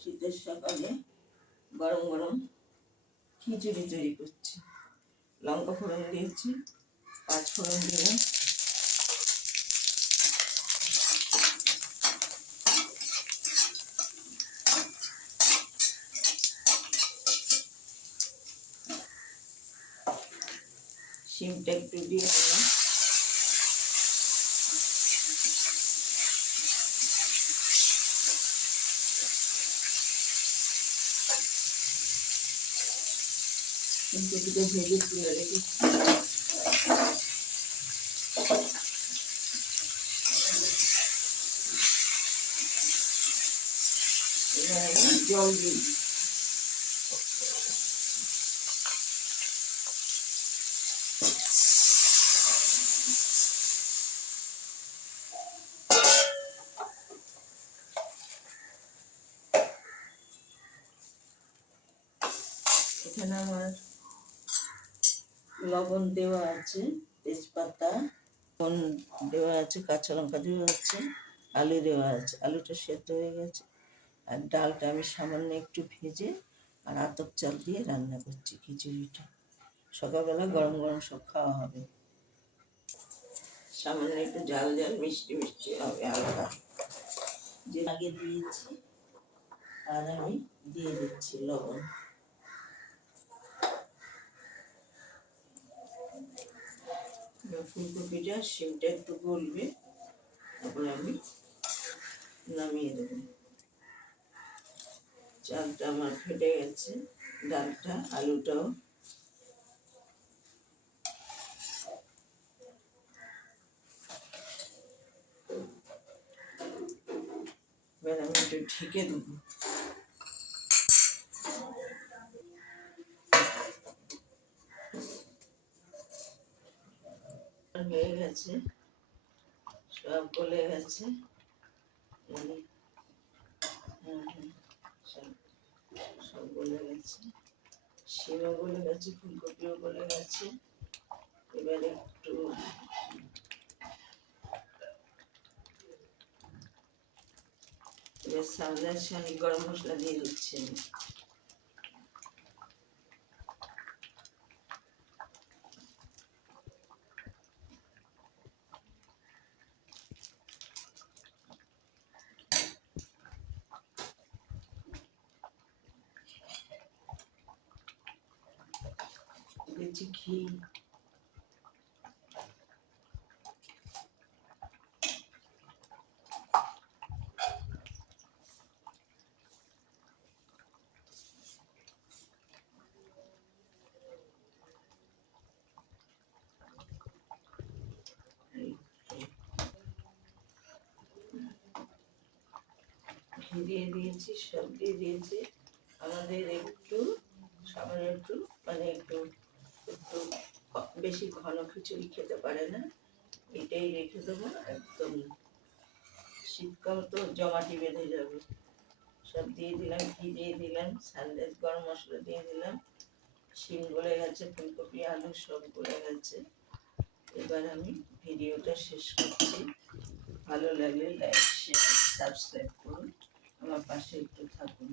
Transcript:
শীতের সকালে গরম গরম খিচুড়ি তৈরি করছি। লঙ্কা ফোড়ন দিয়েছি, 5 ফোড়ন দিলাম, শিমটা একটু দিয়ে দিলাম, শিমটা ভেজে তুলে রেখেছি। জল দিই, এখানে আমার লবণ দেওয়া আছে, তেজপাতা লবণ দেওয়া আছে, কাঁচা লঙ্কা দেওয়া আছে, আলু দেওয়া আছে। আলুটা সেদ্ধ হয়ে গেছে। আর ডালটা আমি সামান্য একটু ভেজে আর আতপ চাল দিয়ে রান্না করছি খিচুড়িটা। সকালবেলা গরম গরম সব খাওয়া হবে। সামান্য একটু ঝাল ঝাল মিষ্টি মিষ্টি হবে হালকা। যে আগে দিয়েছি আর আমি দিয়ে দিচ্ছি লবণ। ফুলকপিটা শিমটা একটু গলবে, তারপরে আমি নামিয়ে দেবো। চালটা আমার ফেটে গেছে, ডালটা আলুটাও। এবার আমি একটু ঢেকে দেবো। হয়ে গেছে, সব গলে গেছে, সব গলে গেছে, শিমও গলে গেছে, ফুলকপিও গলে গেছে। এবারে একটু সামনের সাথে গরম মশলা দিয়ে দিচ্ছি। দিচ্ছি ঘি, দিয়ে দিয়েছি, সব দিয়ে দিয়েছি। আমাদের একটু সামান্য একটু একটু বেশি ঘন খিচুড়ি খেতে পারে না, এটাই রেখে দেবো। একদম শীতকাল তো জমাটি বেঁধে যাবে। সব দিয়ে দিলাম, ঘি দিয়ে দিলাম, সানরাইজ গরম মশলা দিয়ে দিলাম, শিম গলে গেছে, ফুলকপি আলু সব গলে গেছে। এবার আমি ভিডিওটা শেষ করছি। ভালো লাগলে লাইক শেয়ার সাবস্ক্রাইব করুন, আমার পাশে একটু থাকুন।